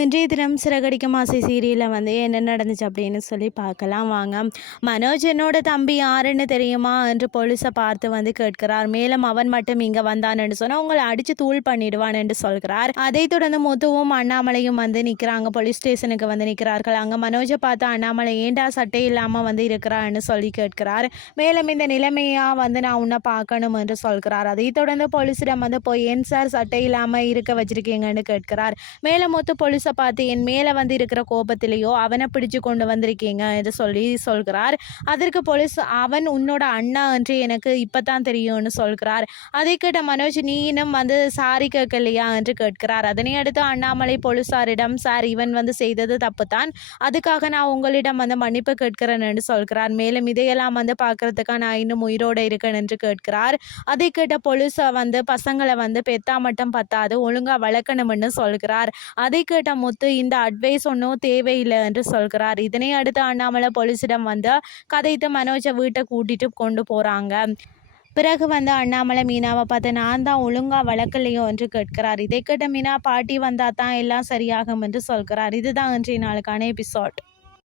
இன்றைய தினம் சிறகடிக்க மாசி சீரியலில் வந்து என்ன நடந்துச்சு அப்படின்னு சொல்லி பார்க்கலாம். வாங்க. மனோஜ் என்னோட தம்பி யாருன்னு தெரியுமா? என்று போலீஸை பார்த்து வந்து கேட்கிறார். மேலும் அவன் மட்டும் இங்கே வந்தான்னு சொன்னால் உங்களை அடித்து தூள் பண்ணிடுவான் என்று சொல்கிறார். அதை தொடர்ந்து முத்துவும் அண்ணாமலையும் வந்து நிற்கிறாங்க போலீஸ் ஸ்டேஷனுக்கு வந்து நிற்கிறார்கள் அங்கே மனோஜை பார்த்து அண்ணாமலை ஏண்டா சட்டை இல்லாமல் வந்து இருக்கிறான்னு சொல்லி கேட்கிறார். மேலும் இந்த நிலைமையாக வந்து நான் உன்னை பார்க்கணும் என்று சொல்கிறார். அதை தொடர்ந்து போலீஸிடம் வந்து போய் ஏன் சார் சட்டை இல்லாமல் இருக்க வச்சிருக்கீங்கன்னு கேட்கிறார். மேலும் முத்து போலீஸ் பார்த்து என் மேலே வந்து இருக்கிற கோபத்திலேயோ அவனை பிடிச்சு கொண்டு வந்திருக்கீங்க என்று சொல்லி சொல்கிறார். அதற்கு போலீஸ் அவன் உன்னோட அண்ணா என்று எனக்கு இப்போ தான் தெரியும்னு சொல்கிறார். அதை கேட்ட மனோஜ் நீ இன்னும் வந்து சாரி கேட்கலையா? என்று கேட்கிறார். அதனை அடுத்து அண்ணாமலை போலீஸாரிடம் சார் இவன் வந்து செய்தது தப்பு தான் அதுக்காக நான் உங்களிடம் வந்து மன்னிப்பு கேட்கிறேன் என்று சொல்கிறார். மேலும் இதையெல்லாம் வந்து பார்க்கறதுக்காக நான் இன்னும் உயிரோடு இருக்கேன் என்று கேட்கிறார். அதை கேட்ட போலீஸை வந்து பசங்களை வந்து பெத்தா மட்டும் பத்தாது ஒழுங்காக வளர்க்கணும்னு சொல்கிறார். அதை கேட்ட முத்து இந்த அட்வைஸ் ஒன்றும் தேவையில்லை என்று சொல்கிறார். இதனை அடுத்து அண்ணாமலை போலீஸிடம் வந்து கதைத்து மனோஜை வீட்டை கூட்டிட்டு கொண்டு போறாங்க. பிறகு வந்து அண்ணாமலை மீனாவை பார்த்து நான் தான் ஒழுங்காக வளர்க்கலையோ? என்று கேட்கிறார். இதை கேட்ட மீனா பாட்டி வந்தால் தான் எல்லாம் சரியாகும் என்று சொல்கிறார். இதுதான் இன்றைய நாளுக்கான எபிசோட்